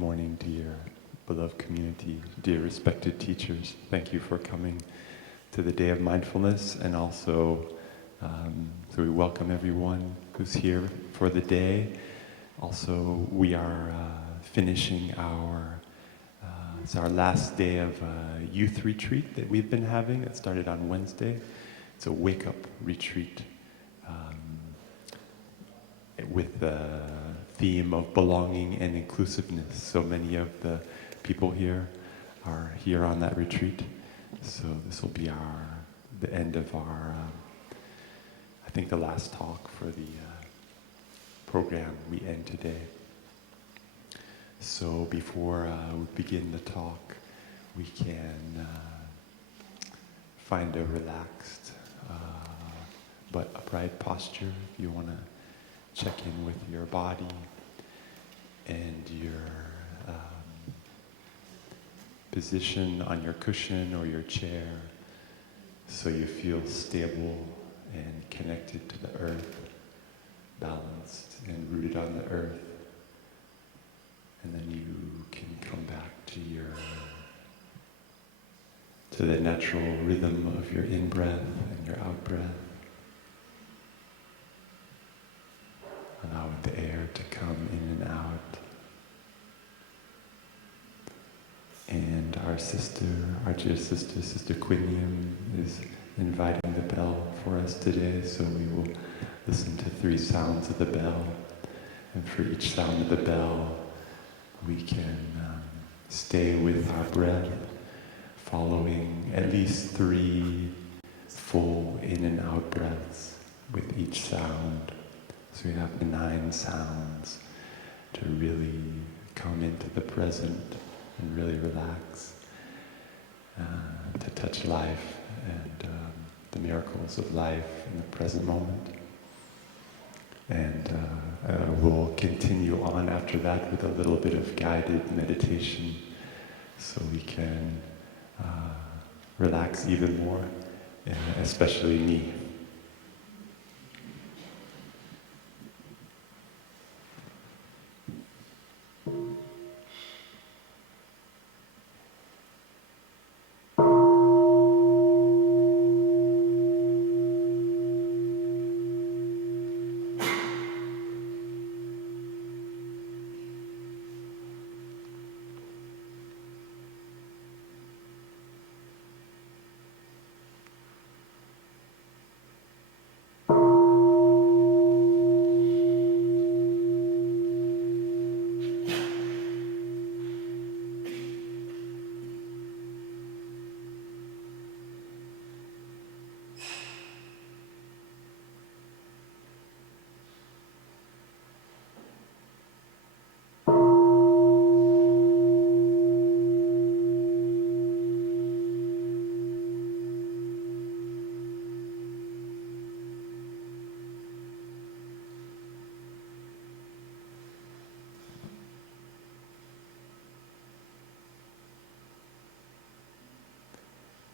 morning, dear beloved community, dear respected teachers. Thank you for coming to the Day of Mindfulness, and also so we welcome everyone who's here for the day. Also, we are finishing it's our last day of a youth retreat that we've been having. It started on Wednesday. It's a Wake Up retreat with the theme of belonging and inclusiveness. So many of the people here are here on that retreat. So this will be the end of our, I think the last talk for the program we end today. So before we begin the talk, we can find a relaxed but upright posture if you want to check in with your body and your position on your cushion or your chair, so you feel stable and connected to the earth, balanced and rooted on the earth. And then you can come back to the natural rhythm of your in-breath and your out-breath. Allowing the air to come in and out. And our dear sister, Sister Quinium, is inviting the bell for us today, so we will listen to 3 sounds of the bell. And for each sound of the bell, we can stay with our breath, following at least 3 full in and out breaths with each sound. So we have the 9 sounds to really come into the present and really relax, to touch life and the miracles of life in the present moment. And we'll continue on after that with a little bit of guided meditation so we can relax even more, especially me.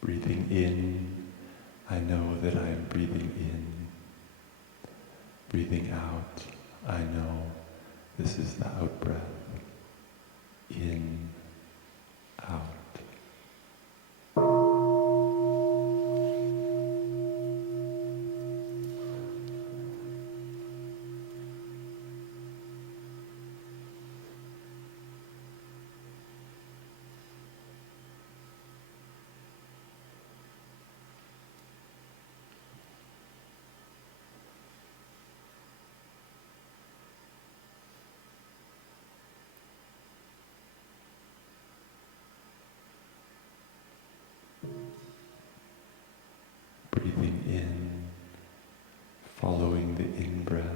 Breathing in, I know that I am breathing in. Breathing out, I know this is the out breath. In, out. Breathing in, following the in-breath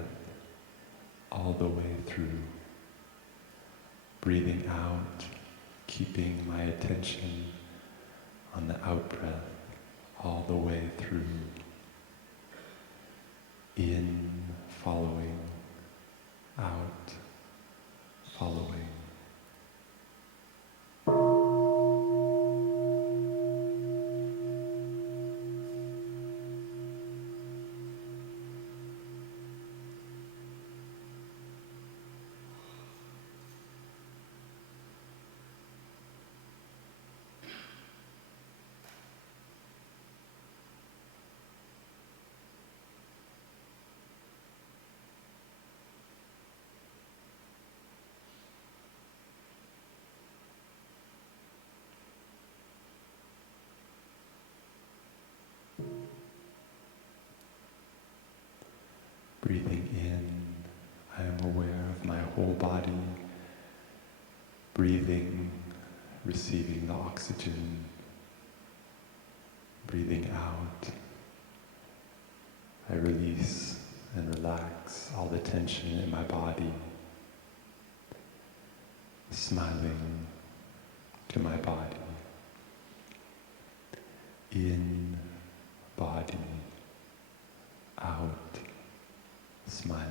all the way through. Breathing out, keeping my attention on the out-breath all the way through. In, following, out, following. whole body, breathing, receiving the oxygen, breathing out. I release and relax all the tension in my body, smiling to my body. In body, out, smiling.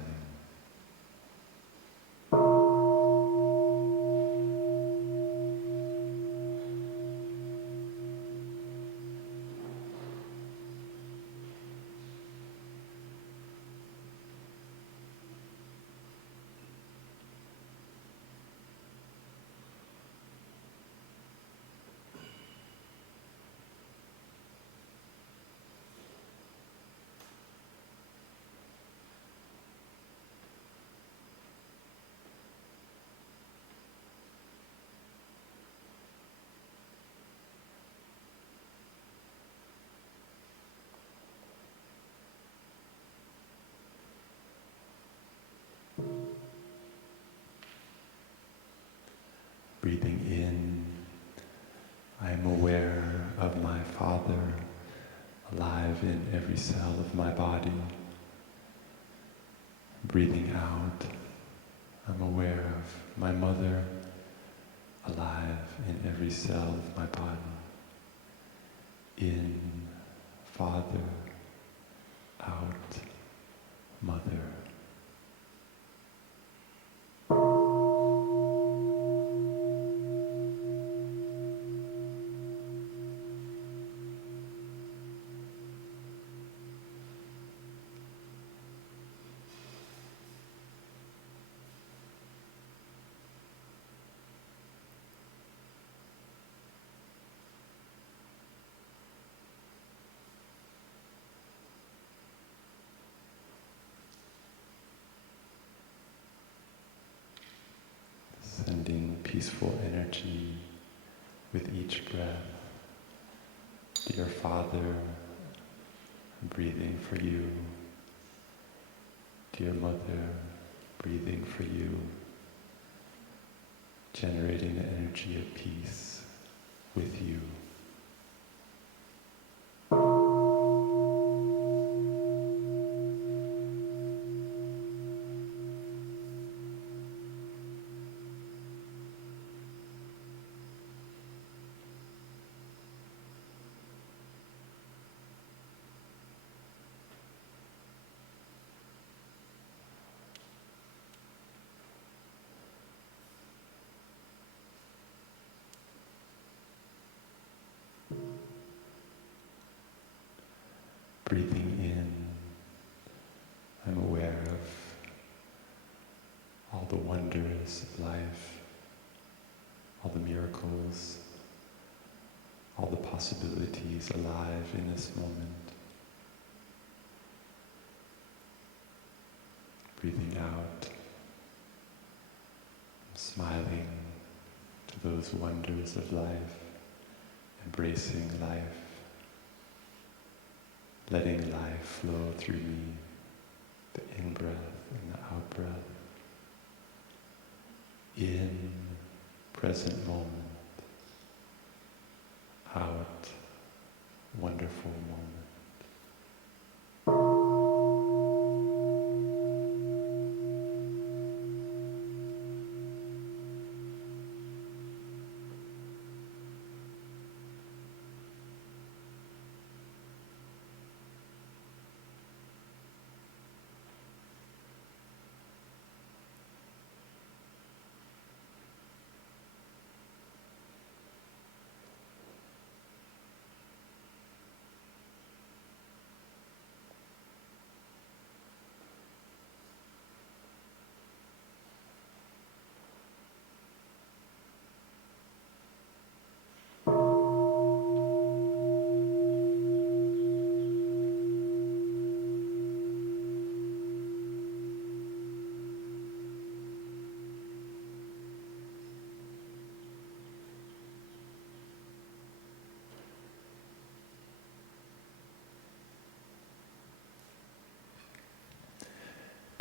Breathing in, I am aware of my Father alive in every cell of my body. Breathing out, I'm aware of my Mother alive in every cell of my body. In, Father, out, Mother. Sending peaceful energy with each breath. Dear Father, breathing for you. Dear Mother, breathing for you. Generating the energy of peace with you. Breathing in, I'm aware of all the wonders of life, all the miracles, all the possibilities alive in this moment. Breathing out, I'm smiling to those wonders of life, embracing life. Letting life flow through me, the in-breath and the out-breath. In, present moment. Out, wonderful moment.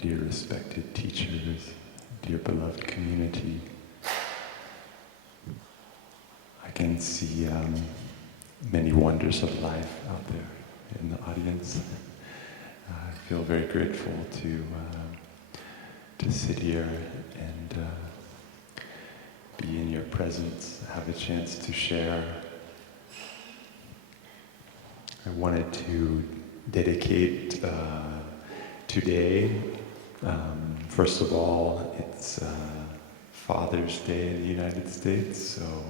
Dear respected teachers, dear beloved community. I can see many wonders of life out there in the audience. I feel very grateful to sit here and be in your presence, have a chance to share. I wanted to dedicate today, first of all, it's Father's Day in the United States, so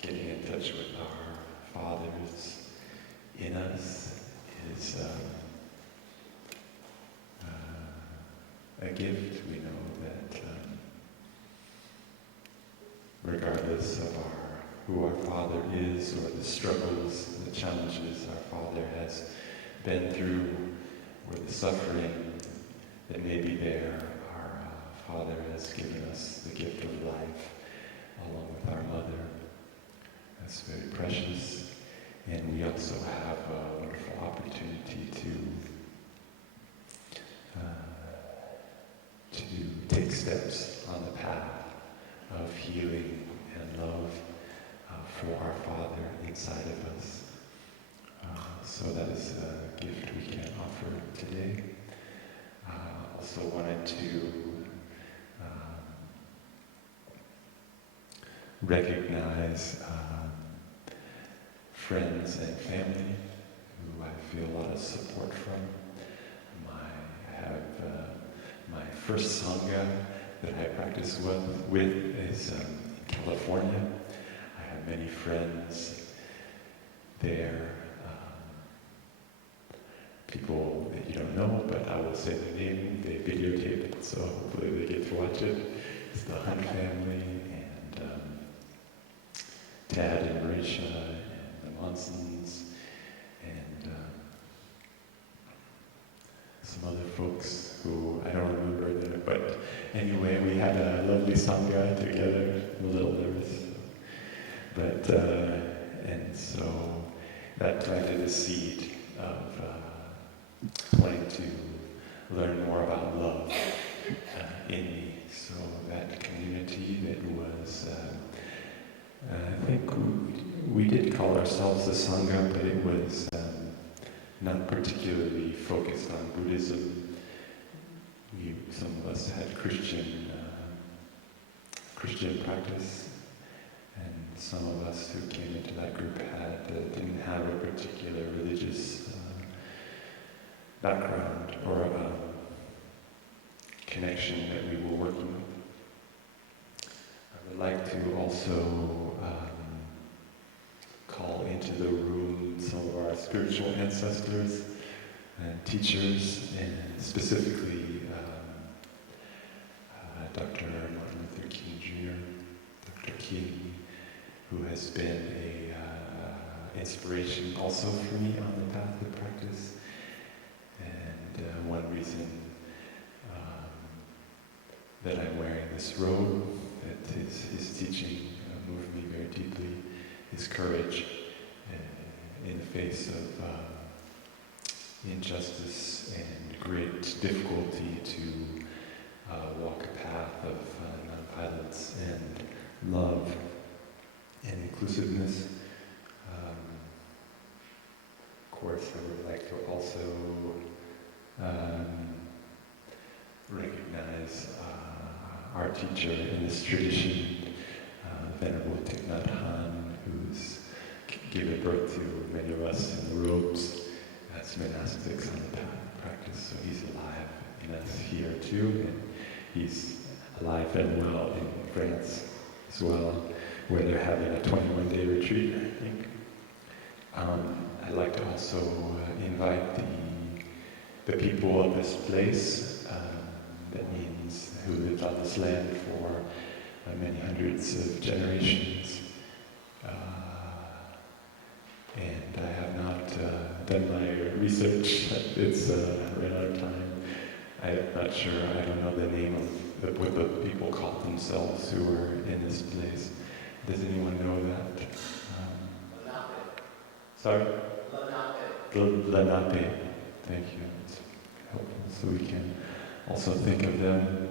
getting in touch with our fathers in us is a gift. We know that regardless of who our Father is, or the struggles, the challenges our Father has been through, or the suffering that may be there, our Father has given us the gift of life along with our Mother. That's very precious. And we also have a wonderful opportunity to take steps on the path of healing and love for our Father inside of us. So that is a gift we can offer today. Also wanted to recognize friends and family who I feel a lot of support from. I have my first Sangha that I practice with is in California. I have many friends there, people that you don't know, but I will say their name. They videotape it, so hopefully they get to watch it. It's the Hunt family, and Tad and Marisha, and the Monsons, and some other folks who I don't remember, but anyway, we had a lovely Sangha together. I'm a little nervous, but and so that planted a seed of wanting to learn more about love in me. So that community that was, I think we did call ourselves the Sangha, but it was not particularly focused on Buddhism. Some of us had Christian practice, and some of us who came into that group didn't have a particular religious background or connection that we were working with. I would like to also call into the room some of our spiritual ancestors and teachers, and specifically Dr. Martin Luther King Jr., Dr. King, who has been a inspiration also for me on the path of practice. And one reason that I'm wearing this robe, that his teaching moved me very deeply, his courage in the face of injustice and great difficulty to walk a path of nonviolence and love and inclusiveness. Of course, I would like to also recognize our teacher in this tradition, Venerable Thich Nhat Hanh, who's given birth to many of us in the robes as monastics on the path of practice. So he's alive in us here too, and he's alive and well in France as well, where they're having a 21-day retreat, I think. I'd like to also invite the people of this place, that means who lived on this land for many hundreds of generations. And I have not done my research. It's ran out of time. I'm not sure. I don't know the name of what the people called themselves who were in this place. Does anyone know that? Sorry? Lenape. Thank you. It's helpful so we can also think of them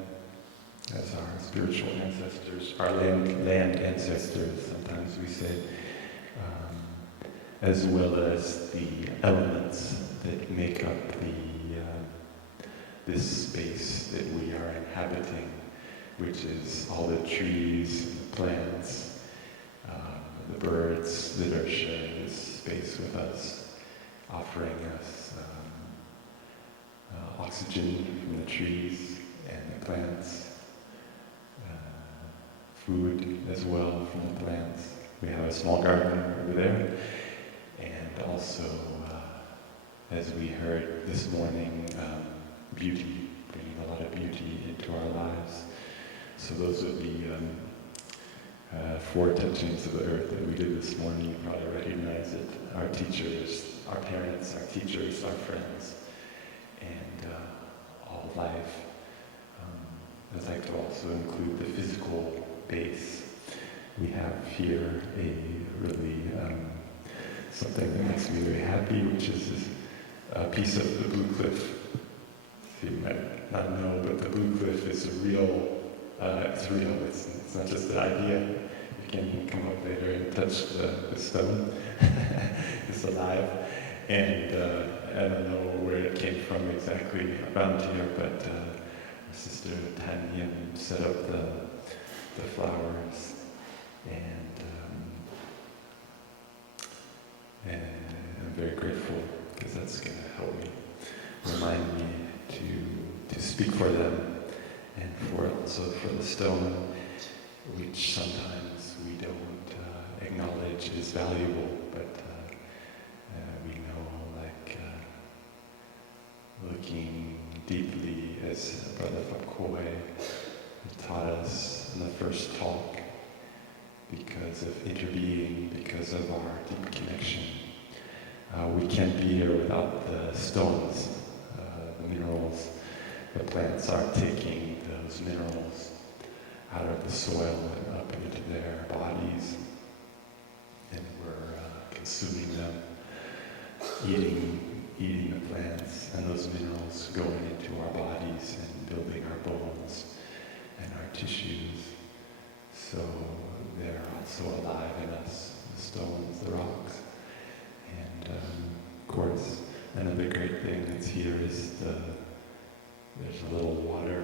as our spiritual ancestors, our land ancestors, sometimes we say, as well as the elements that make up this space that we are inhabiting, which is all the trees, the plants, the birds that are sharing this space with us, offering us oxygen from the trees and the plants, food as well from the plants. We have a small garden over there, and also, as we heard this morning, beauty, bringing a lot of beauty into our lives. So those are the 4 touchings of the earth that we did this morning. You probably recognize it. Our teachers, our parents, our teachers, our friends, and all life. I'd like to also include the physical base. We have here a really something that makes me very happy, which is a piece of the Blue Cliff. You might not know, but the Blue Cliff is real. It's real. It's not just an idea. You can come up later and touch the stone. It's alive. And I don't know where it came from exactly around here, but our sister Tanya set up the flowers, and I'm very grateful because that's going to help me, remind me to speak for them, and also for the stone, which sometimes we don't acknowledge is valuable, but we know, like looking deeply, as Br Phap Man taught us in the first talk, because of interbeing, because of our deep connection. We can't be here without the stones, the minerals. The plants are taking those minerals out of the soil and up into their bodies, and we're consuming them, eating the plants, and those minerals going into our bodies and building our bones and our tissues. So they're also alive in us, the stones, the rocks. And of course, another great thing that's here is there's a little water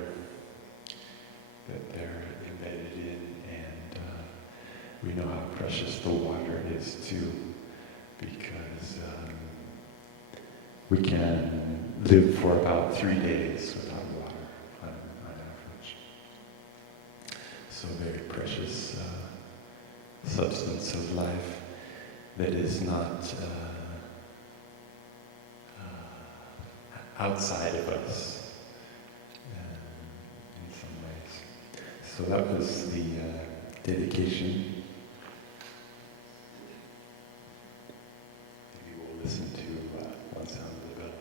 that they're embedded in, and we know how precious the water is too, because we can live for about 3 days without water on average. So very precious substance of life that is not outside of us in some ways. So that was the dedication. Maybe we'll listen to one sound of the bell.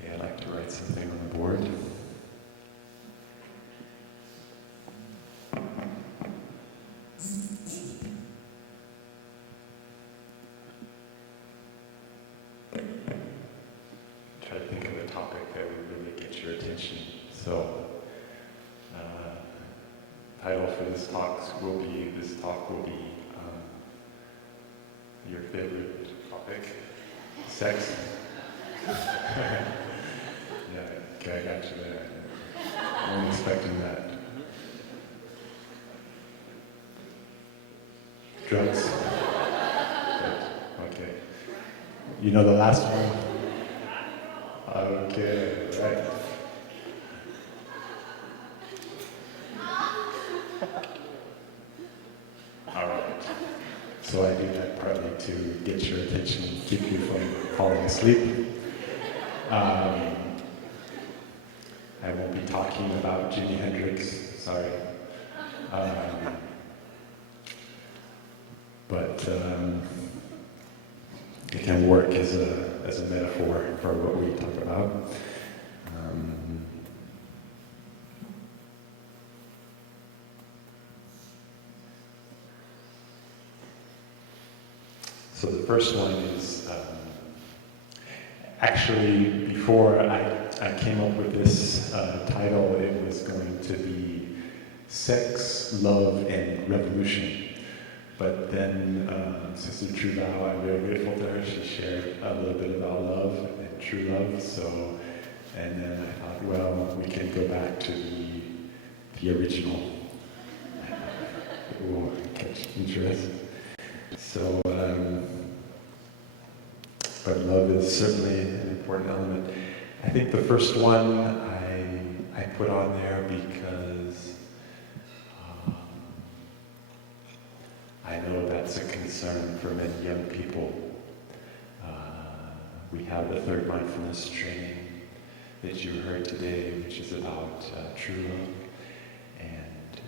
Okay, I'd like to write something on the board. Try to think of a topic that would really get your attention. So, title for this talk will be your favorite topic, sex. Yeah, okay, I got you there. I wasn't expecting that. Drugs. Good. You know the last one? Okay, right. All right. So I do that partly to get your attention, keep you from falling asleep. I won't be talking about Jimi Hendrix, sorry. Um, but it can work as a metaphor for what we talk about. So the first one is, actually before I came up with this title, it was going to be Sex, Love, and Revolution. But then Sister True Vow, I'm very grateful to her, she shared a little bit about love and true love, so, and then I thought, well, we can go back to the original. It will catch interest. So, but love is certainly an important element. I think the first one I put on there because I know that's a concern for many young people. We have the third mindfulness training that you heard today, which is about true love and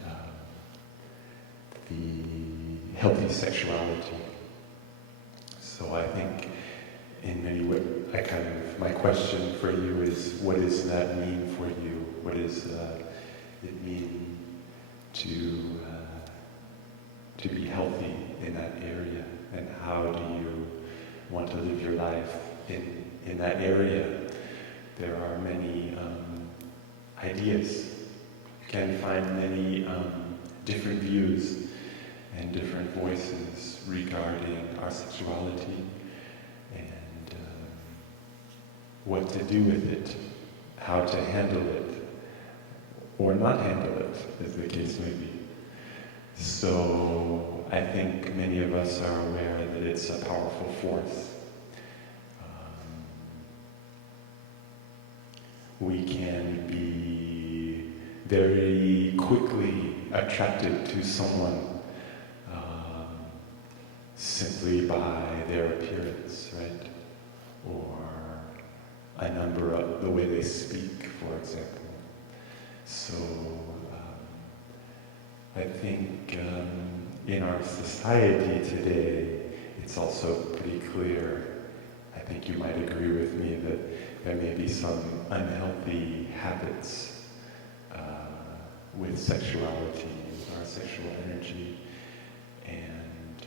the healthy sexuality. So I think in many ways, my question for you is, what does that mean for you? What does it mean to be healthy in that area? And how do you want to live your life in that area? There are many ideas. You can find many different views and different voices regarding our sexuality and what to do with it, how to handle it, or not handle it, as the case may be. So I think many of us are aware that it's a powerful force. We can be very quickly attracted to someone simply by their appearance, right? Or a number of the way they speak, for example. So I think in our society today, it's also pretty clear, I think you might agree with me, that there may be some unhealthy habits with sexuality, with our sexual energy, and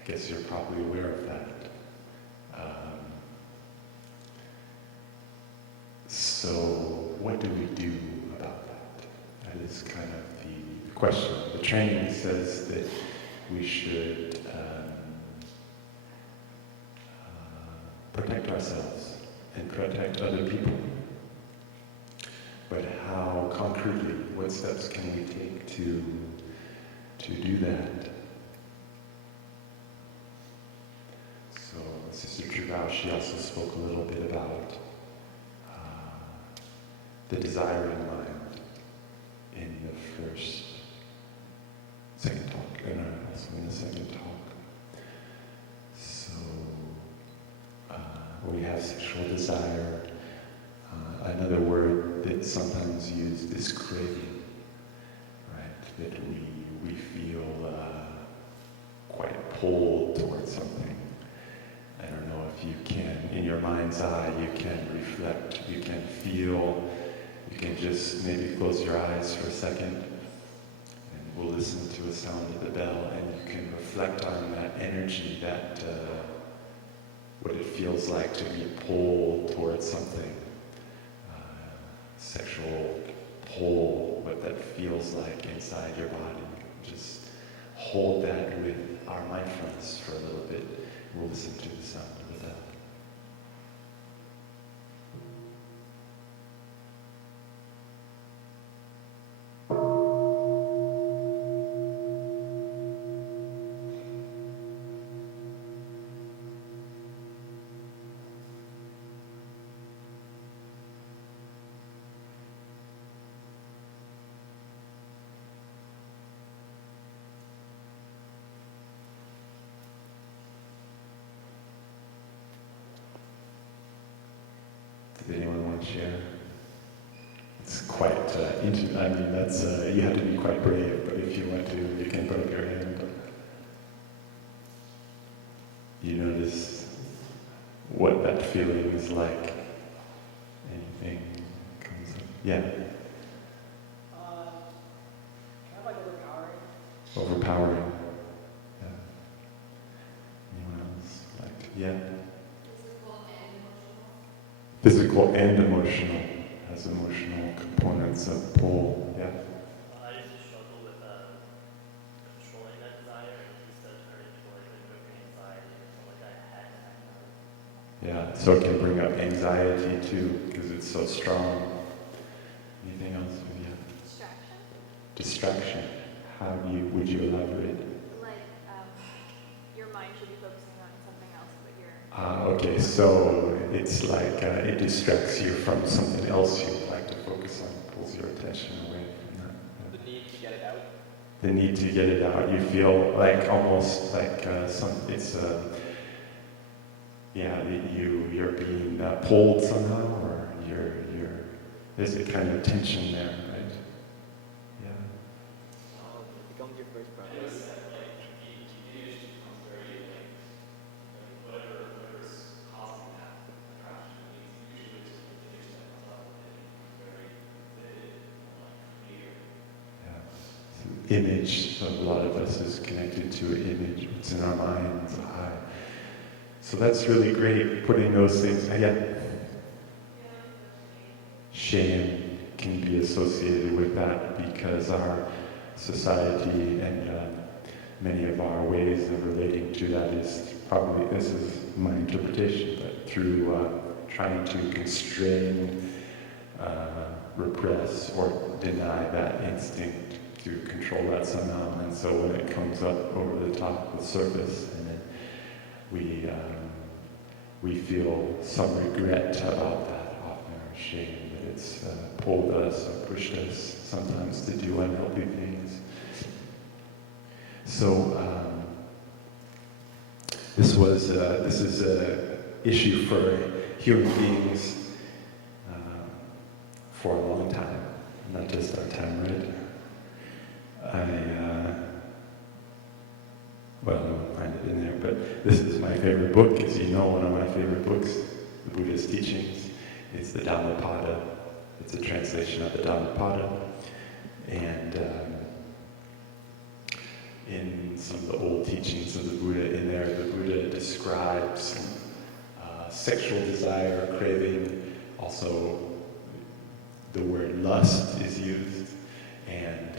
I guess you're probably aware of that. So what do we do about that? That is kind of the question. The training says that we should protect ourselves and protect other people. But how concretely, what steps can we take to do that? So Sister Truvau, she also spoke a little bit about the desiring mind in the second talk, and also in the second talk. So we have sexual desire. Another word that's sometimes used is craving, right? That we feel quite pulled towards something. I don't know if you can, in your mind's eye, you can reflect, you can feel, you can just maybe close your eyes for a second, and we'll listen to a sound of the bell, and you can reflect on that energy, that what it feels like to be pulled towards something. Sexual pull, what that feels like inside your body. Just hold that with our mindfulness for a little bit. We'll listen to the sound of the bell. to share? It's quite intimate. I mean, that's you have to be quite brave. But if you want to, you can put up your hand. You notice what that feeling is like. Anything comes up? Yeah. Kind of like overpowering. Overpowering. Yeah. Anyone else? Like, yeah. Physical and emotional. Has emotional components of pull. Yeah. I used to struggle with controlling that desire, and it used to turn into like a gripping anxiety, or like I had to act out. Yeah. So it can bring up anxiety too, because it's so strong. Anything else? Yeah. Distraction? Distraction. Would you elaborate? Like, your mind should be focusing on something else, but you're... Okay, so it's like it distracts you from something else you'd like to focus on, pulls your attention away from that. The need to get it out. The need to get it out. You feel like almost like you're being pulled somehow, or there's a kind of tension there, right? Yeah. It becomes your first practice. Image, so a lot of us is connected to an image. It's in our minds. So that's really great, putting those things. Again, shame can be associated with that because our society and many of our ways of relating to that is probably, this is my interpretation, but through trying to constrain, repress, or deny that instinct, to control that somehow. And so when it comes up over the top of the surface, and then we feel some regret about that, often, or shame that it's pulled us or pushed us sometimes to do unhealthy things. So this is an issue for human beings for a long time, not just our time, right? Well, I won't find it in there, but this is my favorite book. As you know, one of my favorite books, the Buddha's teachings. It's the Dhammapada. It's a translation of the Dhammapada. And in some of the old teachings of the Buddha in there, the Buddha describes sexual desire, craving. Also, the word lust is used. And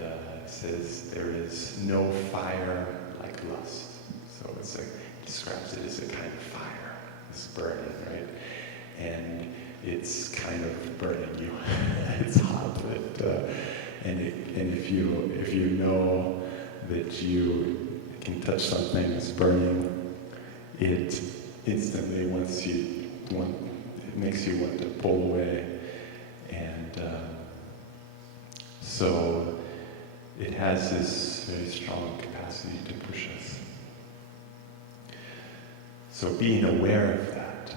says there is no fire like lust. So it's like, it describes it as a kind of fire. It's burning, right? And it's kind of burning you. It's hot, but and if you know that you can touch something that's burning, it instantly it makes you want to pull away, and so it has this very strong capacity to push us. So being aware of that,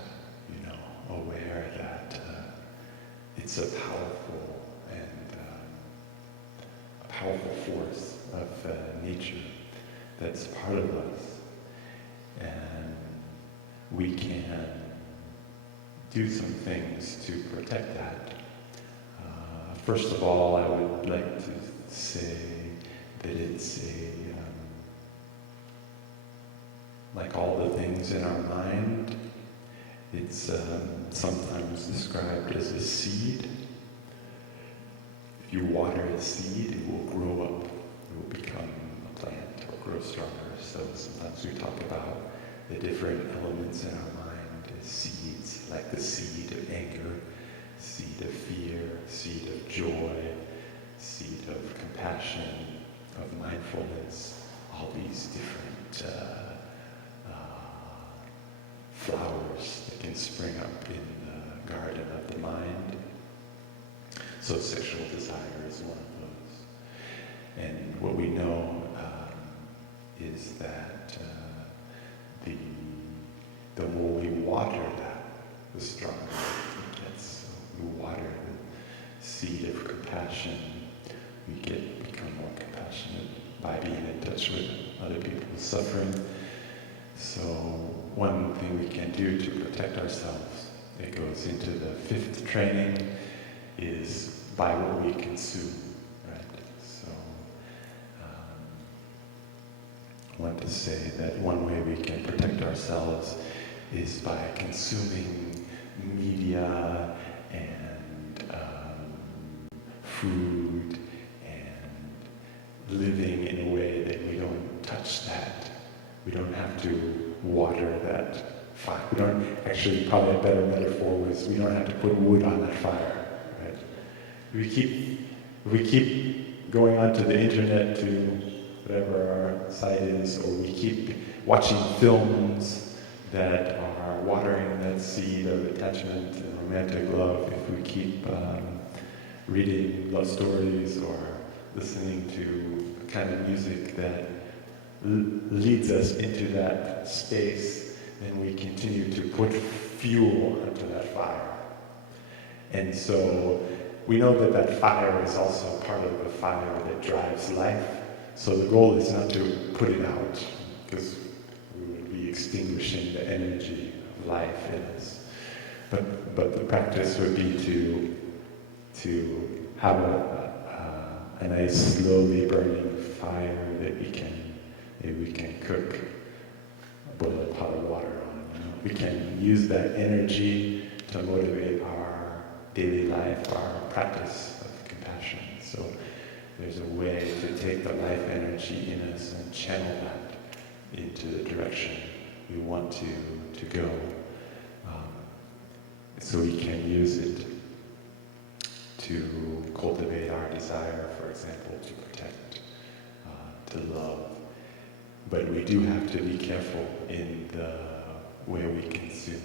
aware that it's a powerful force of nature that's part of us, and we can do some things to protect that. First of all, I would like to say that it's like all the things in our mind, it's sometimes described as a seed. If you water a seed, it will grow up, it will become a plant or grow stronger. So sometimes we talk about the different elements in our mind as seeds, like the seed of anger, seed of fear, seed of joy, seed of compassion, of mindfulness, all these different flowers that can spring up in the garden of the mind. So sexual desire is one of those. And what we know is that the more we water that, the stronger it gets. So we seed of compassion. We become more compassionate by being in touch with other people's suffering. So one thing we can do to protect ourselves, it goes into the 5th training, is by what we consume, right? So I want to say that one way we can protect ourselves is by consuming media and food and living in a way that we don't touch that. We don't have to water that fire. We don't, actually, probably a better metaphor was we don't have to put wood on that fire, right? If we keep going onto the internet to whatever our site is, or we keep watching films that are watering that seed of attachment and romantic love, if we keep reading love stories or listening to the kind of music that leads us into that space, then we continue to put fuel onto that fire. And so we know that that fire is also part of the fire that drives life. So the goal is not to put it out, because we would be extinguishing the energy of life in us. But the practice would be to have a nice, slowly burning fire that we can cook, boil a pot of water on. We can use that energy to motivate our daily life, our practice of compassion. So there's a way to take the life energy in us and channel that into the direction we want to go. So we can use it to cultivate our desire, for example, to protect, to love. But we do have to be careful in the way we consume.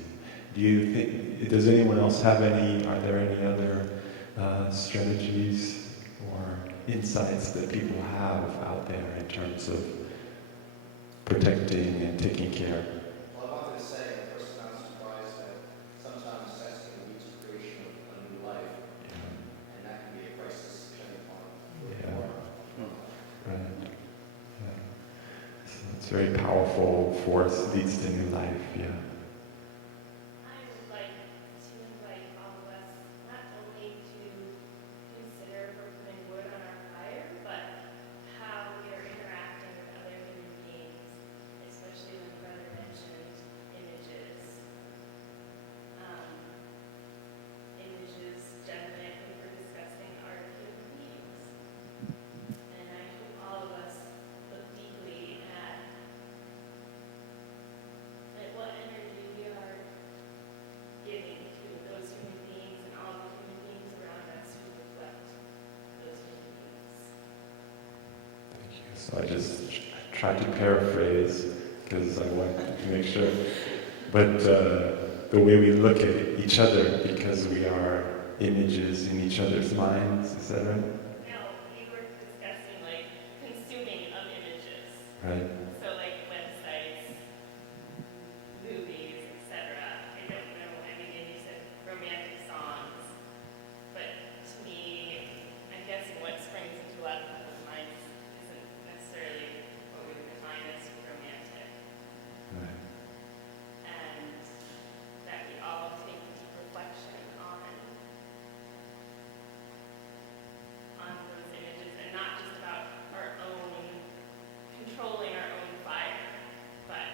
Do you think, does anyone else have are there any other strategies or insights that people have out there in terms of protecting and taking care? Well, I wanted to say, a person not surprised that sometimes sex can lead to creation of a new life, and that can be a crisis depending upon Right. Yeah. So it's very powerful force, leads to new life, yeah. I would like to invite all of us not only to consider for putting wood on our fire, but how we are interacting with other human beings, especially when Brother mentioned images. Images generate when we're discussing our human beings. And I hope all of us look deeply at what energy we are giving to those human beings and all the human beings around us who reflect those human beings. Thank you. So I just tried to paraphrase because I wanted to make sure. But the way we look at each other, because we are images in each other's minds, is that right? No, we were discussing like consuming of images. Right. So like websites, movies, etc. I don't know, I mean, and you said romantic songs, but to me, I'm guessing what springs into a lot of people's minds isn't necessarily what we would define as romantic. Right. And that we all take deep reflection on those images, and not just about our own, controlling our own fire, but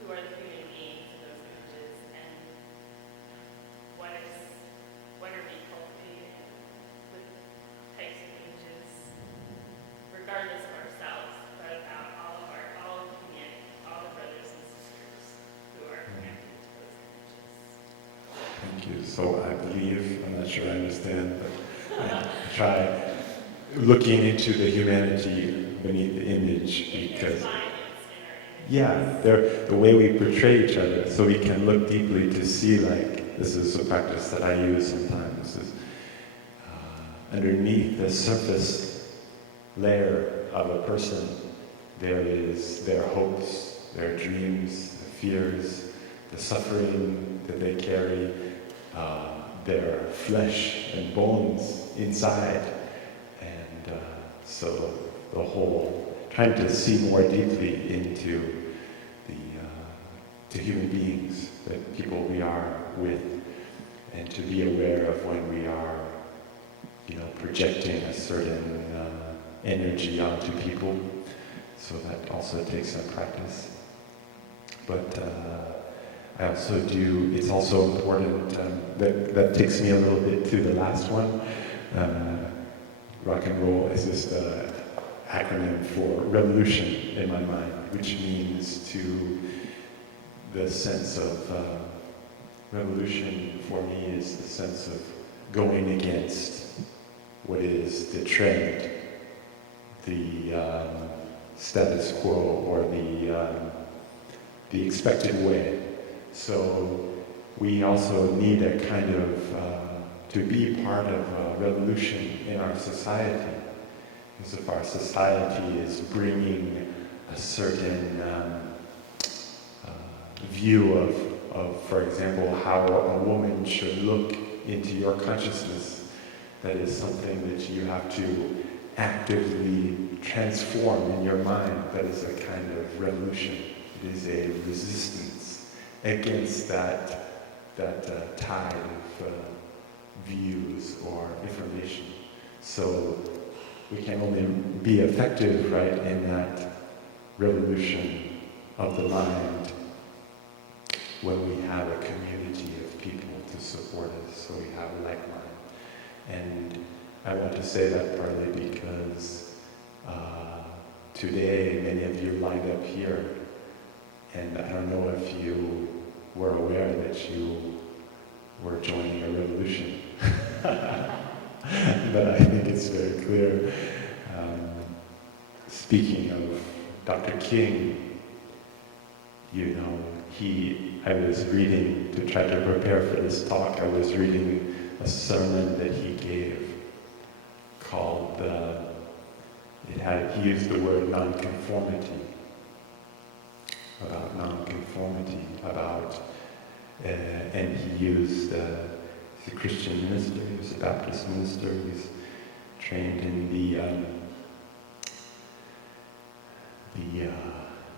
who are the human beings in those images, and what are we cultivating with types of images, regardless of ourselves, but about all of humanity, all the brothers and sisters who are connected to those images. Thank you. So I believe, I'm not sure I understand, but I try looking into the humanity beneath the image, because yeah, the way we portray each other, so we can look deeply to see, like, this is a practice that I use sometimes, is underneath the surface layer of a person, there is their hopes, their dreams, their fears, the suffering that they carry, their flesh and bones inside. And so the whole, trying to see more deeply into to human beings, the people we are with, and to be aware of when we are, projecting a certain energy onto people. So that also takes some practice. But I also do, it's also important, that takes me a little bit to the last one. Rock and roll is just an acronym for revolution in my mind, which means to the sense of revolution for me is the sense of going against what is the trend, the status quo, or the expected way. So we also need a kind of to be part of a revolution in our society. Because if our society is bringing a certain view of, for example, how a woman should look into your consciousness, that is something that you have to actively transform in your mind. That is a kind of revolution. It is a resistance against that tide of views or information. So we can only be effective, right, in that revolution of the mind when we have a community of people to support us, so we have like mind. And I want to say that partly because today many of you lined up here, and I don't know if you were aware that you were joining a revolution. But I think it's very clear. Speaking of Dr. King, I was reading, to try to prepare for this talk, I was reading a sermon that he gave called, he used the word nonconformity, and he used, he's a Christian minister, he was a Baptist minister, he's trained in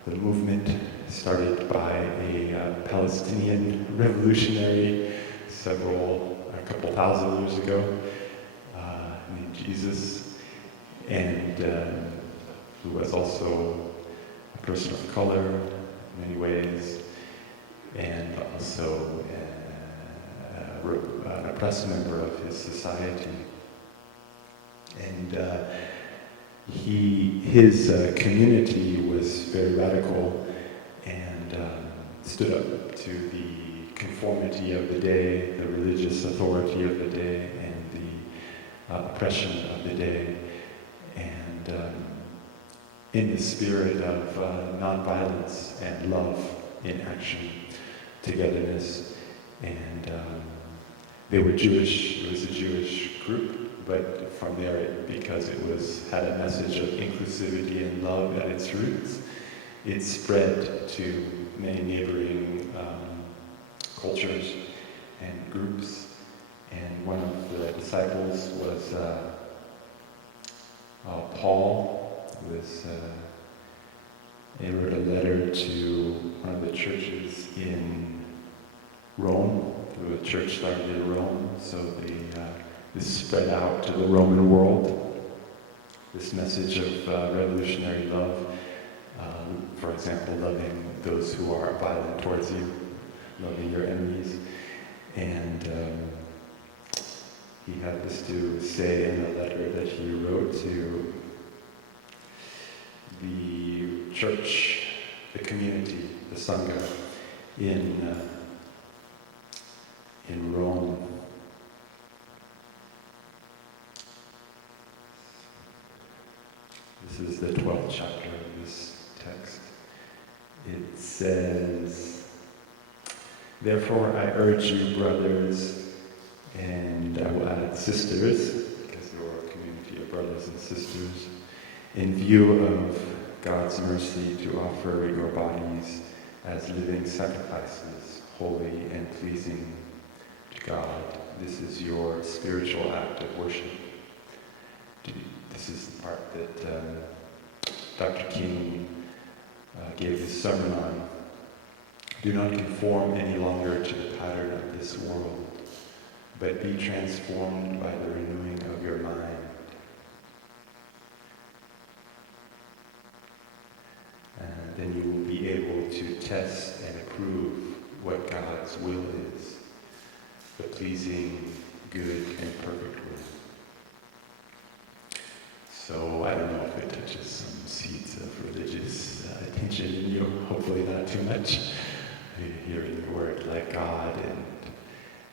the movement started by a Palestinian revolutionary a couple thousand years ago, named Jesus, and who was also a person of color in many ways, and also an oppressed member of his society. And his community was very radical and stood up to the conformity of the day, the religious authority of the day, and the oppression of the day, and in the spirit of nonviolence and love in action, togetherness. And they were Jewish, it was a Jewish group, but from there, because it had a message of inclusivity and love at its roots, it spread to many neighboring cultures and groups. And one of the disciples was Paul. He wrote a letter to one of the churches in Rome. The church started in Rome, so this spread out to the Roman world, this message of revolutionary love. For example, loving those who are violent towards you, loving your enemies. And he had this to say in a letter that he wrote to the church, the community, the Sangha in Rome. This is the 12th chapter of this text. It says, "Therefore I urge you, brothers," and I will add sisters, because you're a community of brothers and sisters, "in view of God's mercy, to offer your bodies as living sacrifices, holy and pleasing to God. This is your spiritual act of worship. This is the part that Dr. King gave his sermon on. Do not conform any longer to the pattern of this world, but be transformed by the renewing of your mind. And then you will be able to test and approve what God's will is, the pleasing, good, and perfect will. So I don't know if it touches some seeds of religious attention in you, hopefully not too much. You're hearing the word like God, and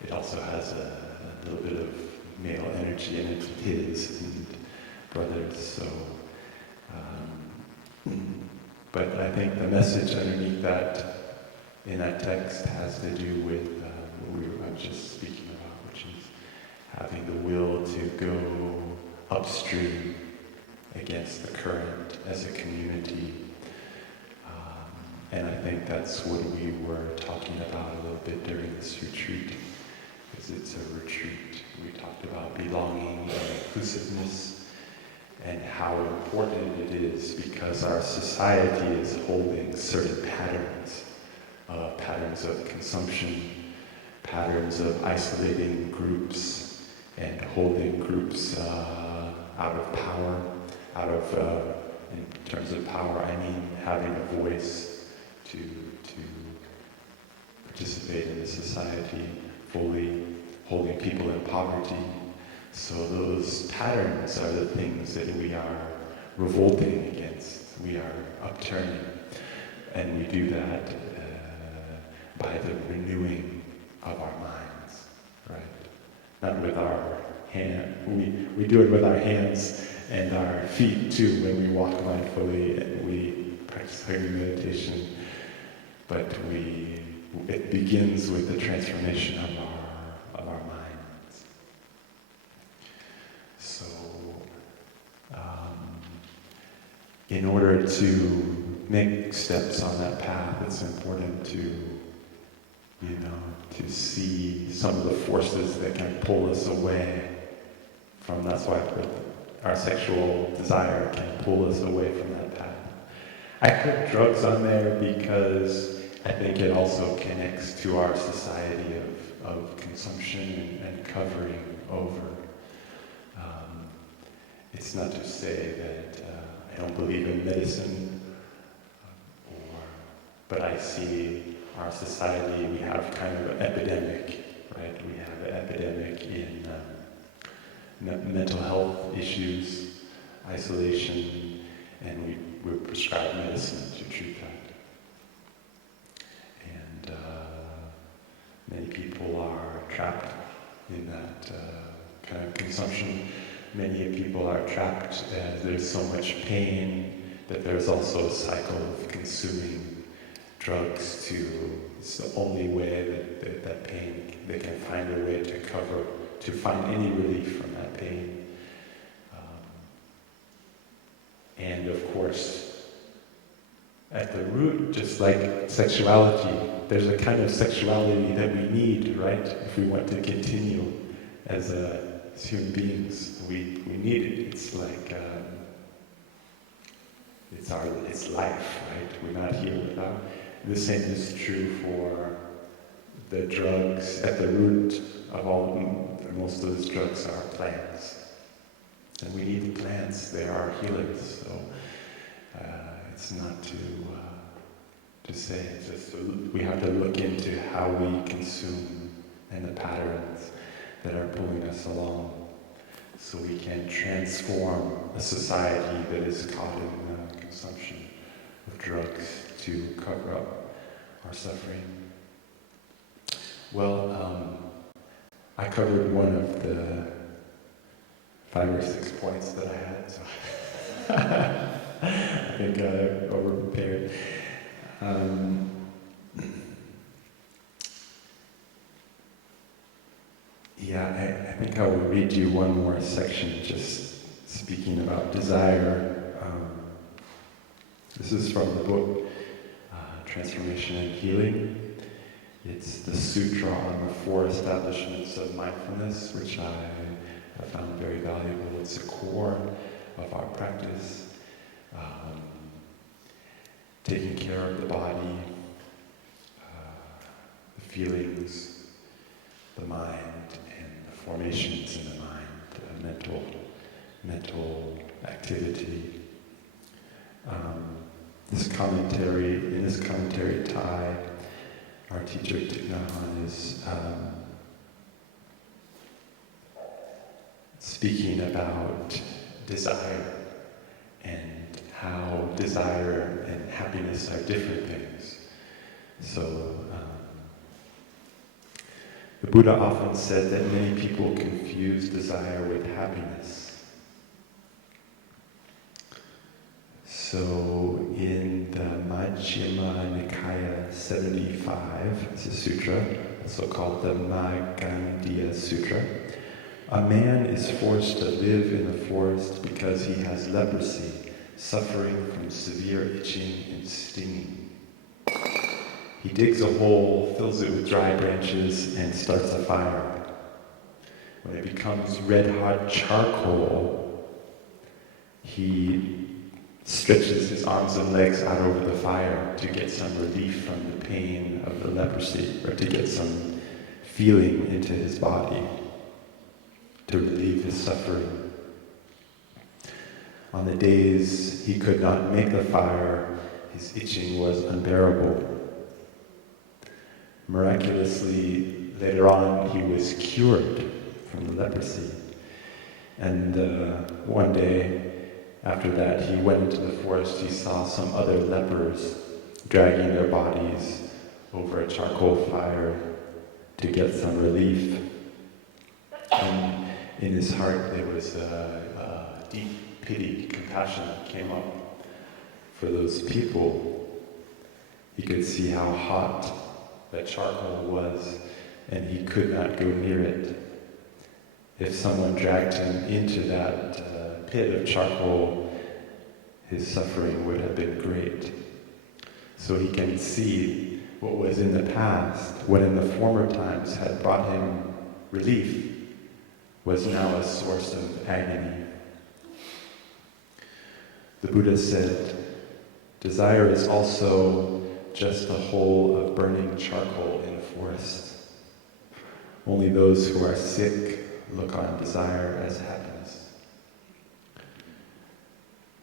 it also has a little bit of male energy in it, his and brothers. So, but I think the message underneath that, in that text, has to do with what we were just speaking about, which is having the will to go upstream against the current as a community. And I think that's what we were talking about a little bit during this retreat, because it's a retreat. We talked about belonging and inclusiveness and how important it is, because our society is holding certain patterns of consumption, patterns of isolating groups and holding groups out of power, in terms of power, I mean having a voice to participate in the society fully, holding people in poverty. So those patterns are the things that we are revolting against, we are upturning, and we do that by the renewing of our minds, right? Not with our hand, we do it with our hands and our feet too when we walk mindfully and we practice hearing meditation, but it begins with the transformation of our minds. So, in order to make steps on that path, it's important to see some of the forces that can pull us away from, that's why I put our sexual desire can pull us away from that path. I put drugs on there because I think it also connects to our society of consumption and covering over. It's not to say that I don't believe in medicine, but I see our society, we have kind of an epidemic, right? We have an epidemic in mental health issues, isolation, and we prescribe medicine to treat that. And many people are trapped in that kind of consumption. Many people are trapped as there's so much pain that there's also a cycle of consuming drugs it's the only way that pain, they can find a way to find any relief from that pain. And of course, at the root, just like sexuality, there's a kind of sexuality that we need, right? If we want to continue as human beings, we need it. It's like, it's life, right? We're not here without. The same is true for the drugs. At the root of all of them, most of those drugs are plants. And we need the plants, they are healers. So it's not to say, it's just we have to look into how we consume and the patterns that are pulling us along, so we can transform a society that is caught in consumption of drugs to cover up our suffering. Well, I covered one of the 5 or 6 points that I had, so I think I over-prepared. I think I will read you one more section, just speaking about desire. This is from the book Transformation and Healing. It's the Sutra on the 4 Establishments of Mindfulness, which I found very valuable. It's a core of our practice, taking care of the body, the feelings, the mind, and the formations in the mind, the mental activity. In this commentary, Thai, our teacher Thich Nhat Hanh is speaking about desire and how desire and happiness are different things. So the Buddha often said that many people confuse desire with happiness. So in the Majjhima Nikaya 75, it's a sutra, also called the Magandiya Sutra, a man is forced to live in the forest because he has leprosy, suffering from severe itching and stinging. He digs a hole, fills it with dry branches, and starts a fire. When it becomes red-hot charcoal, he stretches his arms and legs out over the fire to get some relief from the pain of the leprosy, or to get some feeling into his body, to relieve his suffering. On the days he could not make the fire, his itching was unbearable. Miraculously, later on, he was cured from the leprosy. And one day, after that, he went into the forest. He saw some other lepers dragging their bodies over a charcoal fire to get some relief. And in his heart, there was a deep pity, compassion that came up for those people. He could see how hot that charcoal was, and he could not go near it. If someone dragged him into that pit of charcoal, his suffering would have been great. So he can see what was in the past, what in the former times had brought him relief, was now a source of agony. The Buddha said, desire is also just a hole of burning charcoal in a forest. Only those who are sick look on desire as happiness.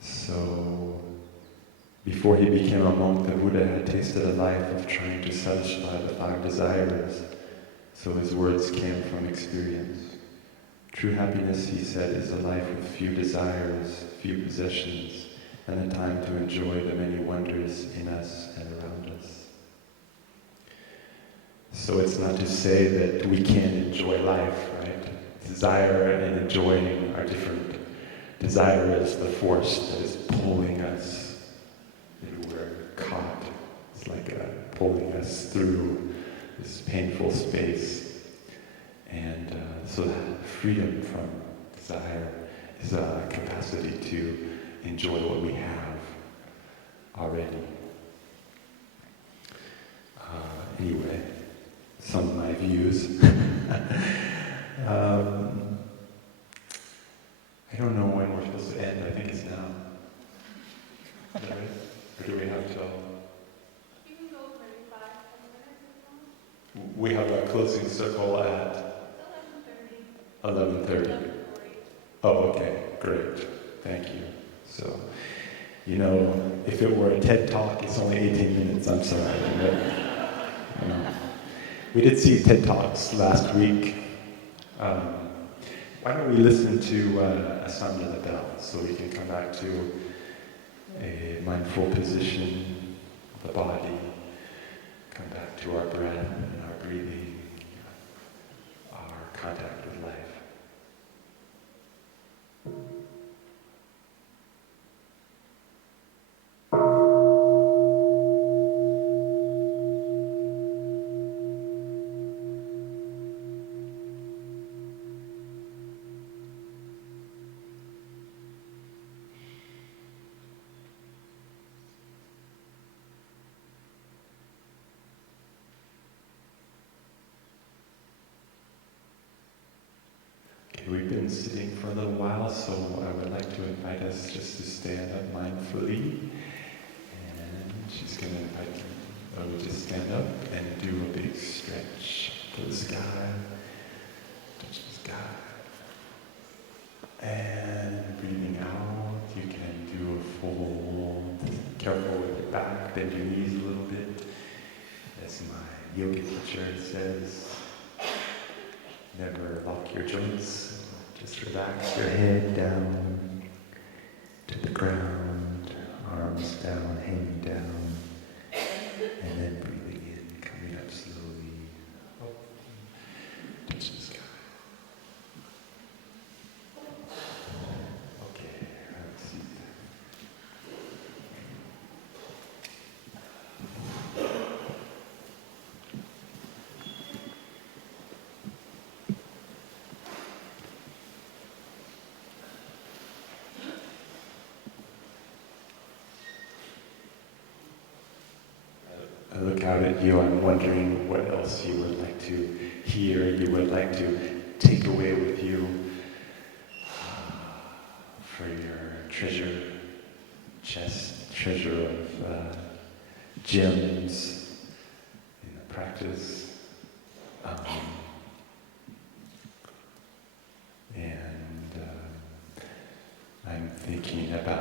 So, before he became a monk, the Buddha had tasted a life of trying to satisfy the 5 desires. So his words came from experience. True happiness, he said, is a life with few desires, few possessions, and a time to enjoy the many wonders in us and around us. So it's not to say that we can't enjoy life, right? Desire and enjoying are different. Desire is the force that is pulling us. We're caught. It's like pulling us through this painful space. And so that freedom from desire is a capacity to enjoy what we have already. Anyway, some of my views. I don't know when we're supposed to end. I think it's now. Is that right? Or do we have till? You can go 35 minutes. We have a closing circle at 11:30. 11:40. Oh, okay, great. Thank you. So, you know, if it were a TED Talk, it's only 18 minutes. I'm sorry. But, you know. We did see TED Talks last week. Why don't we listen to a sound of the bell so we can come back to a mindful position of the body, come back to our breath and our breathing, our contact with life. been sitting for a little while, so I would like to invite us just to stand up mindfully. And she's going to invite you to stand up and do a big stretch to the sky. Touch the sky. And breathing out, you can do a full, careful with your back, bend your knees a little bit. As my yoga teacher says, never lock your joints. Just relax your head down to the ground, arms down, hanging down, and then breathing in, coming up slowly. Up, touch the sky. Okay, have a seat. I look out at you, I'm wondering what else you would like to hear, you would like to take away with you for your treasure chest, treasure of gems in the practice. And I'm thinking about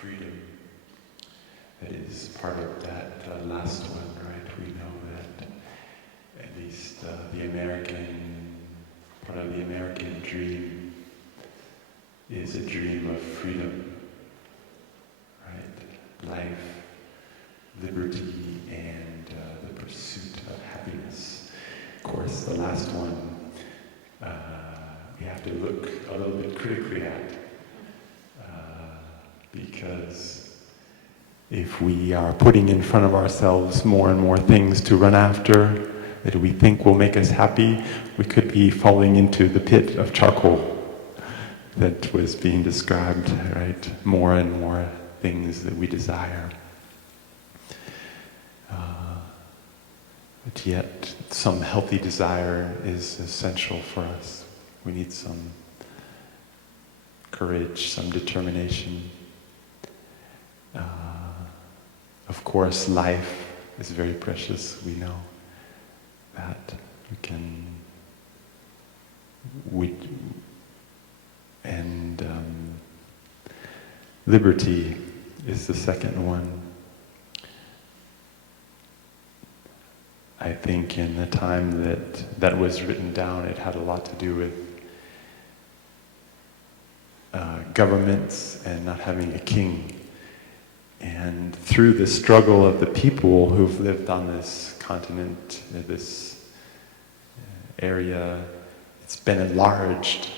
freedom. That is part of that last one, right? We know that at least the American, part of the American dream is a dream of freedom, right? Life, liberty, and the pursuit of happiness. Of course, the last one we have to look a little bit critically at. Because if we are putting in front of ourselves more and more things to run after that we think will make us happy, we could be falling into the pit of charcoal that was being described, right? More and more things that we desire. But yet, some healthy desire is essential for us. We need some courage, some determination. Of course, life is very precious. We know that liberty is the second one. I think in the time that was written down, it had a lot to do with governments and not having a king. And through the struggle of the people who've lived on this continent, this area, it's been enlarged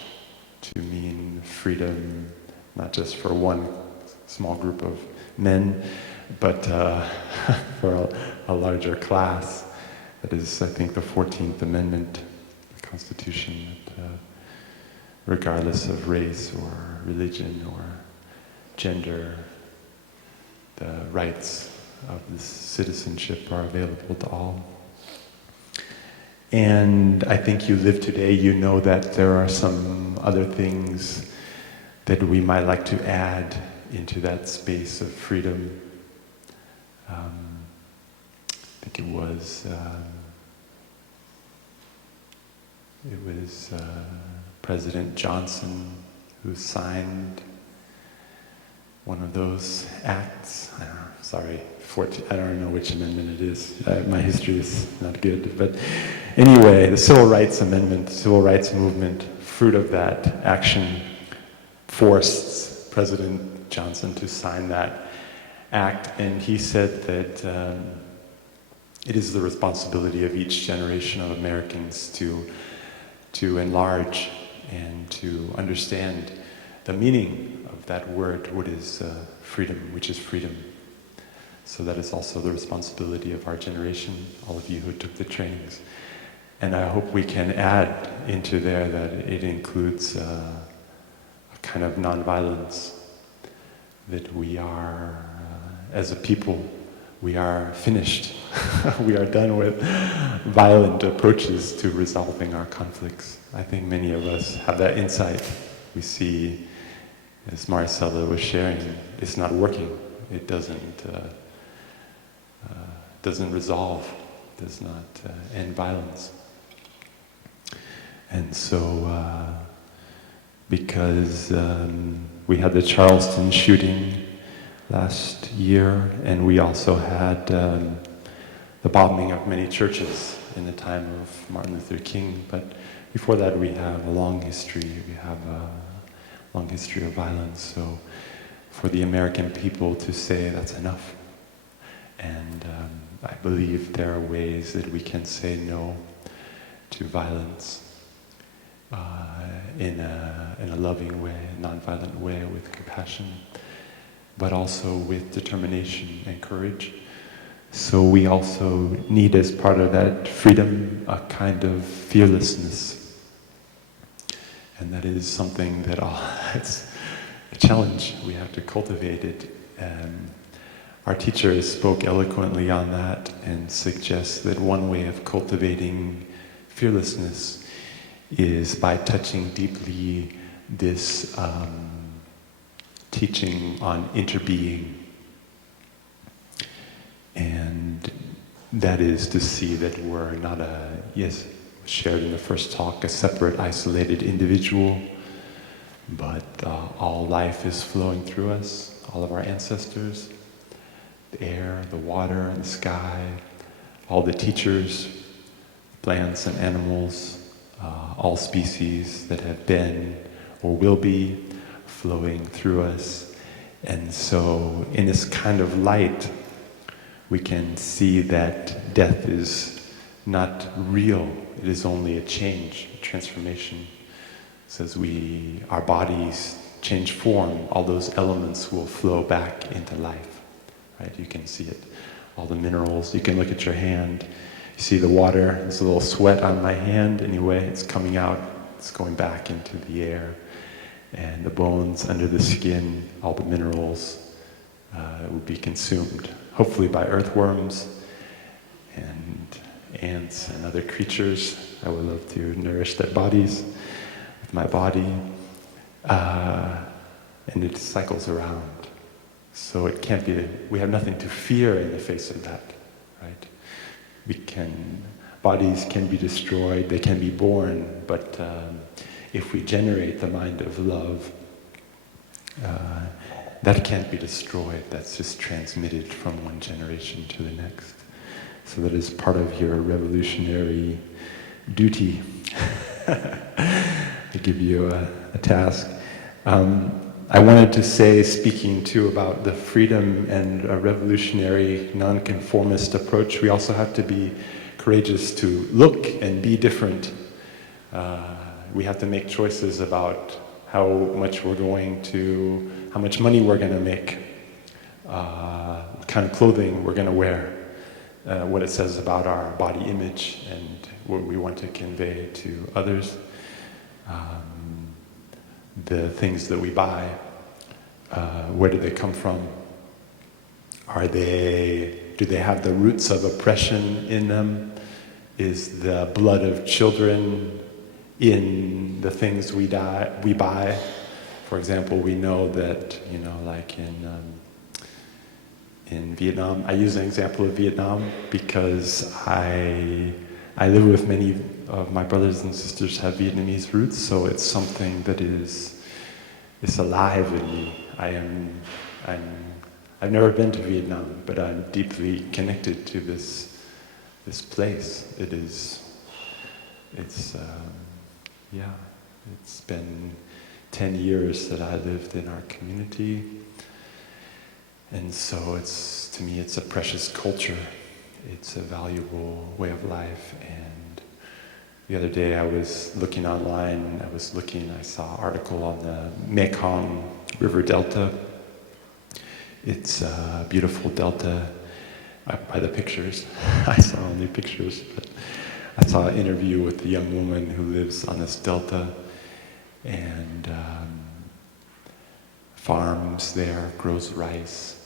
to mean freedom, not just for one small group of men, but for a larger class. That is, I think, the 14th Amendment, the Constitution, that, regardless of race or religion or gender, the rights of this citizenship are available to all. And I think you live today, you know that there are some other things that we might like to add into that space of freedom. I think it was President Johnson who signed one of those acts. I don't know which amendment it is. My history is not good. But anyway, the Civil Rights Amendment, Civil Rights Movement, fruit of that action, forced President Johnson to sign that act. And he said that it is the responsibility of each generation of Americans to enlarge and to understand the meaning of that word, what is freedom, which is freedom. So that is also the responsibility of our generation, all of you who took the trainings. And I hope we can add into there that it includes a kind of nonviolence, that we are, as a people, we are finished. We are done with violent approaches to resolving our conflicts. I think many of us have that insight. We see, as Maricela was sharing, it's not working. It doesn't resolve, does not end violence. And so, because we had the Charleston shooting last year, and we also had the bombing of many churches in the time of Martin Luther King. But before that, we have a long history. We have a long history of violence. So, for the American people to say that's enough, and I believe there are ways that we can say no to violence in a loving way, a nonviolent way, with compassion, but also with determination and courage. So we also need, as part of that freedom, a kind of fearlessness. And that is something that it's a challenge. We have to cultivate it. Our teacher spoke eloquently on that and suggests that one way of cultivating fearlessness is by touching deeply this teaching on interbeing. And that is to see that we're not shared in the first talk, a separate, isolated individual, but all life is flowing through us, all of our ancestors, the air, the water, and the sky, all the teachers, plants and animals, all species that have been or will be flowing through us. And so in this kind of light, we can see that death is not real. It is only a change, a transformation. So as our bodies change form, all those elements will flow back into life, right? You can see it. All the minerals, you can look at your hand, you see the water, there's a little sweat on my hand anyway, it's coming out, it's going back into the air. And the bones under the skin, all the minerals will be consumed, hopefully by earthworms and ants and other creatures. I would love to nourish their bodies with my body. And it cycles around. So it can't be, we have nothing to fear in the face of that, right? Bodies can be destroyed, they can be born, but if we generate the mind of love, that can't be destroyed, that's just transmitted from one generation to the next. So that is part of your revolutionary duty. I give you a task. I wanted to say, speaking too about the freedom and a revolutionary nonconformist approach, we also have to be courageous to look and be different. We have to make choices about how much money we're going to make, what kind of clothing we're going to wear, what it says about our body image and what we want to convey to others. The things that we buy, where do they come from? Do they have the roots of oppression in them? Is the blood of children in the things we buy? For example, we know that, like in Vietnam, I use an example of Vietnam because I live with many of my brothers and sisters have Vietnamese roots, so it's something that it's alive in me. I've never been to Vietnam, but I'm deeply connected to this place. It's been 10 years that I lived in our community, and so to me it's a precious culture. It's a valuable way of life. And the other day I was looking online, I saw an article on the Mekong River Delta. It's a beautiful delta by the pictures. I saw only pictures, but I saw an interview with a young woman who lives on this delta and farms there, grows rice.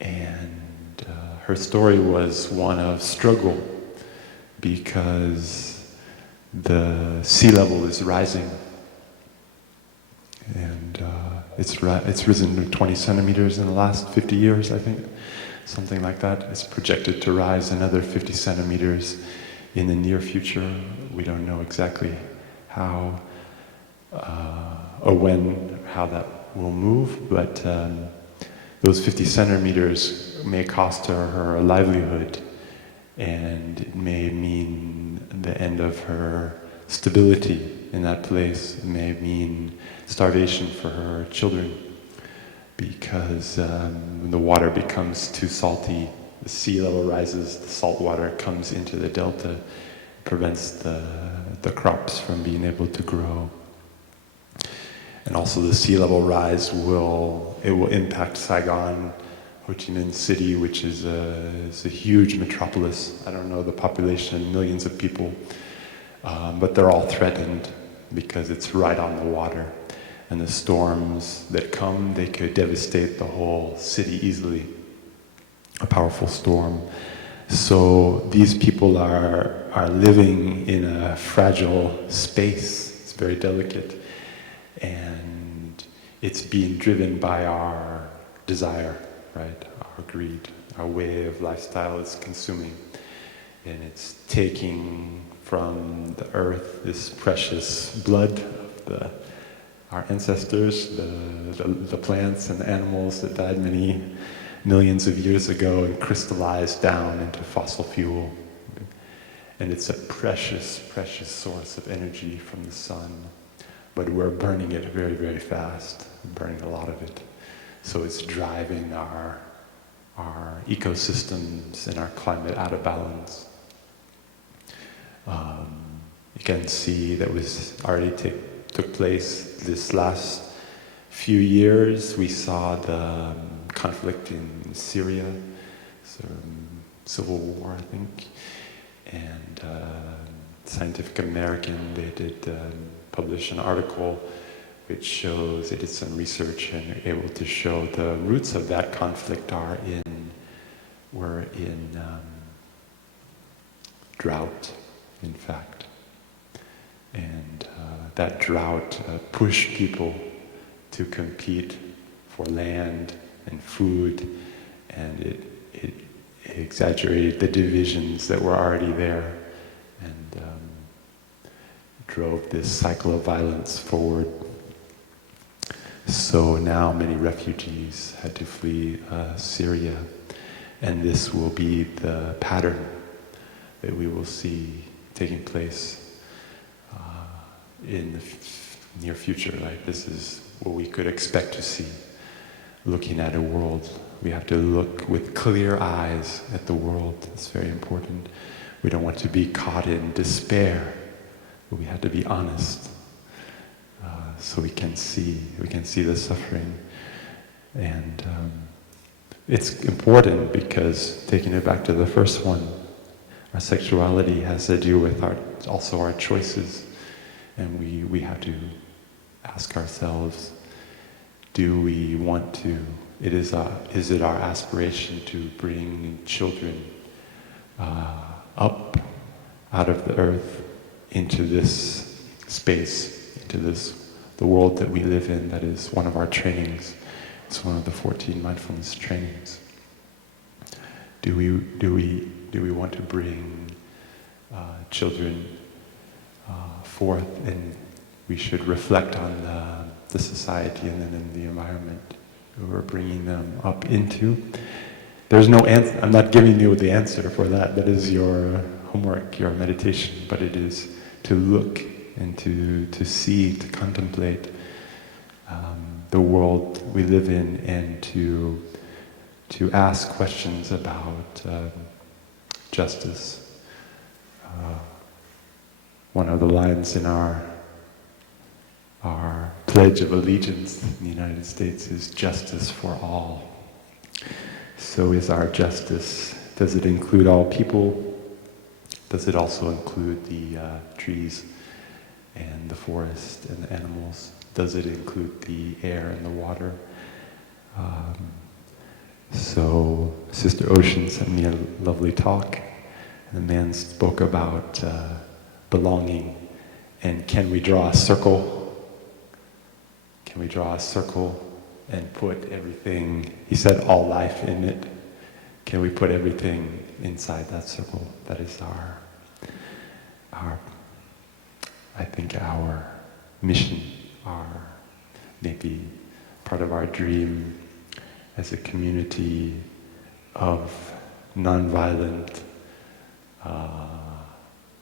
And her story was one of struggle because the sea level is rising. And it's risen to 20 centimeters in the last 50 years, I think. Something like that. It's projected to rise another 50 centimeters in the near future. We don't know exactly how or when, how that will move, but those 50 centimeters may cost her a livelihood, and it may mean the end of her stability in that place. It may mean starvation for her children, because when the water becomes too salty, the sea level rises, the salt water comes into the delta, prevents the crops from being able to grow. And also the sea level rise will impact Saigon, Ho Chi Minh City, which is a huge metropolis. I don't know the population, millions of people, but they're all threatened because it's right on the water. And the storms that come, they could devastate the whole city easily. A powerful storm. So these people are living in a fragile space. It's very delicate. And it's being driven by our desire, right? Our greed, our way of lifestyle is consuming. And it's taking from the earth this precious blood of our ancestors, the plants and the animals that died many millions of years ago and crystallized down into fossil fuel. And it's a precious, precious source of energy from the sun. But we're burning it very, very fast, burning a lot of it. So it's driving our ecosystems and our climate out of balance. You can see that was already took place this last few years. We saw the conflict in Syria, so civil war, I think, and Scientific American, they did publish an article which shows, they did some research and they're able to show the roots of that conflict were in drought, in fact. And that drought pushed people to compete for land and food, and it exaggerated the divisions that were already there, and drove this cycle of violence forward. So now many refugees had to flee Syria, and this will be the pattern that we will see taking place in the near future. Like, this is what we could expect to see. Looking at a world, we have to look with clear eyes at the world. It's very important. We don't want to be caught in despair, but we have to be honest, so we can see the suffering. And it's important because, taking it back to the first one, our sexuality has to do with also our choices. And we have to ask ourselves, do we want to, is it our aspiration to bring children up out of the earth into this space, into the world that we live in, that is one of our trainings. It's one of the 14 mindfulness trainings. Do we want to bring children forth, and we should reflect on the society and then in the environment that we're bringing them up into. There's no answer. I'm not giving you the answer for that. That is your homework, your meditation, but it is to look and to see, to contemplate the world we live in, and to ask questions about justice. One of the lines in our Pledge of Allegiance in the United States is justice for all. So is our justice, does it include all people? Does it also include the trees and the forest and the animals? Does it include the air and the water? So Sister Ocean sent me a lovely talk, and the man spoke about belonging, and can we draw a circle? Can we draw a circle and put everything, he said all life in it, can we put everything inside that circle? That is our I think our mission, our maybe part of our dream as a community of nonviolent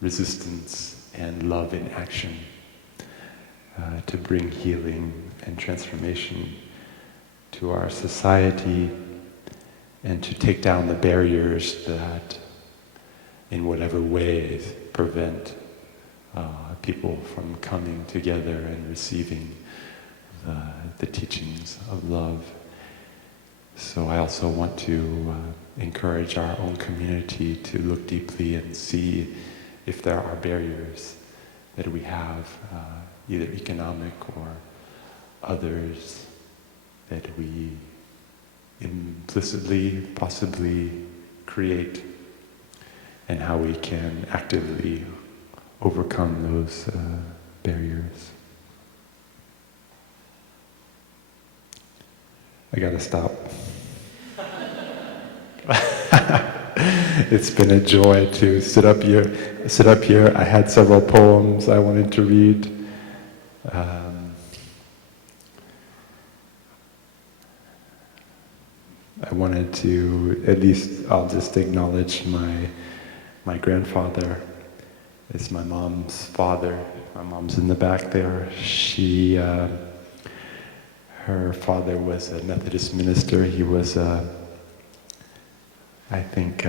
resistance and love in action, to bring healing and transformation to our society, and to take down the barriers that in whatever ways prevent people from coming together and receiving the teachings of love. So I also want to encourage our own community to look deeply and see if there are barriers that we have, either economic or others, that we implicitly possibly create, and how we can actively overcome those barriers. I gotta stop. It's been a joy to sit up here. I had several poems I wanted to read. I wanted to, at least I'll just acknowledge my grandfather. It's my mom's father. My mom's in the back there. Her father was a Methodist minister. He was I think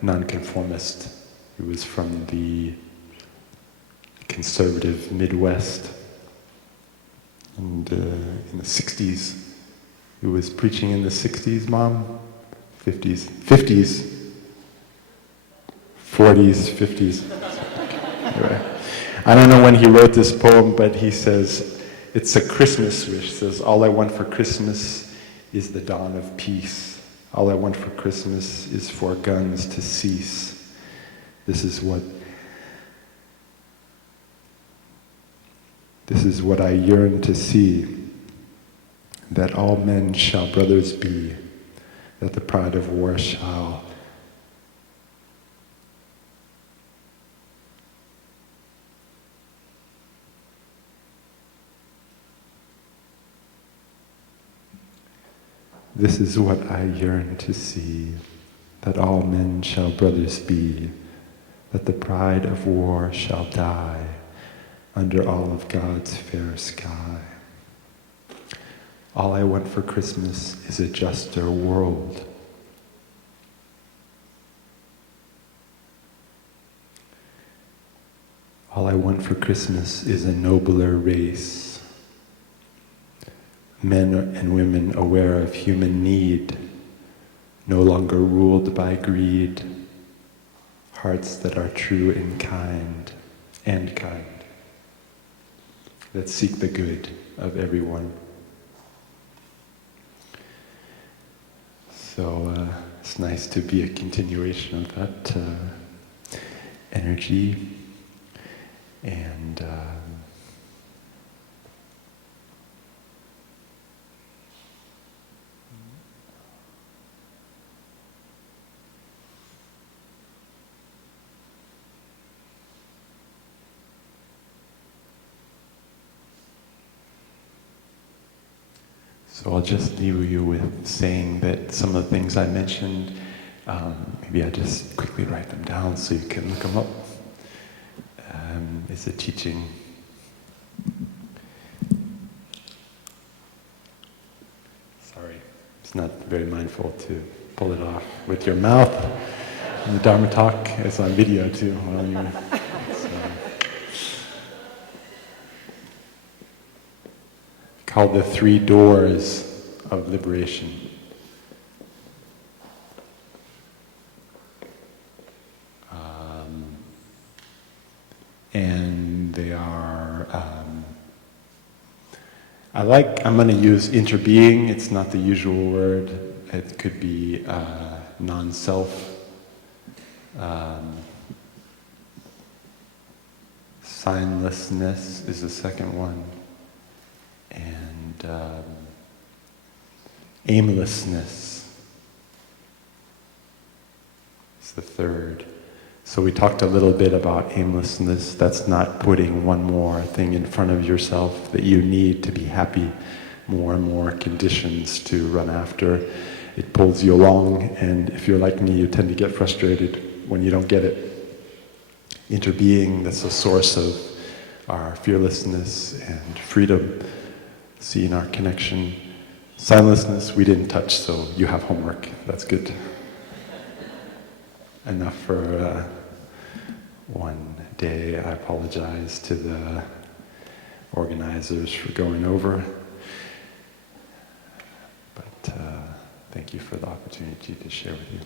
nonconformist. He was from the conservative Midwest. And in the 60s, he was preaching in the 60s, Mom? 50s, 40s, 50s. Anyway, I don't know when he wrote this poem, but he says, it's a Christmas wish. He says, all I want for Christmas is the dawn of peace. All I want for Christmas is for guns to cease. This is what I yearn to see, that all men shall brothers be, that the pride of war shall This is what I yearn to see, that all men shall brothers be, that the pride of war shall die under all of God's fair sky. All I want for Christmas is a juster world. All I want for Christmas is a nobler race. Men and women aware of human need, no longer ruled by greed, hearts that are true and kind, that seek the good of everyone. So it's nice to be a continuation of that energy, and so I'll just leave you with saying that some of the things I mentioned, maybe I just quickly write them down so you can look them up. It's a teaching. Sorry, it's not very mindful to pull it off with your mouth. And the Dharma talk is on video too. Called the 3 doors of liberation. I'm going to use interbeing. It's not the usual word. It could be non-self. Signlessness is the second one. And aimlessness is the third. So we talked a little bit about aimlessness. That's not putting one more thing in front of yourself that you need to be happy, more and more conditions to run after. It pulls you along, and if you're like me, you tend to get frustrated when you don't get it. Interbeing, that's the source of our fearlessness and freedom, seeing our connection. Signlessness, we didn't touch, so you have homework. That's good. Enough for one day. I apologize to the organizers for going over. But thank you for the opportunity to share with you.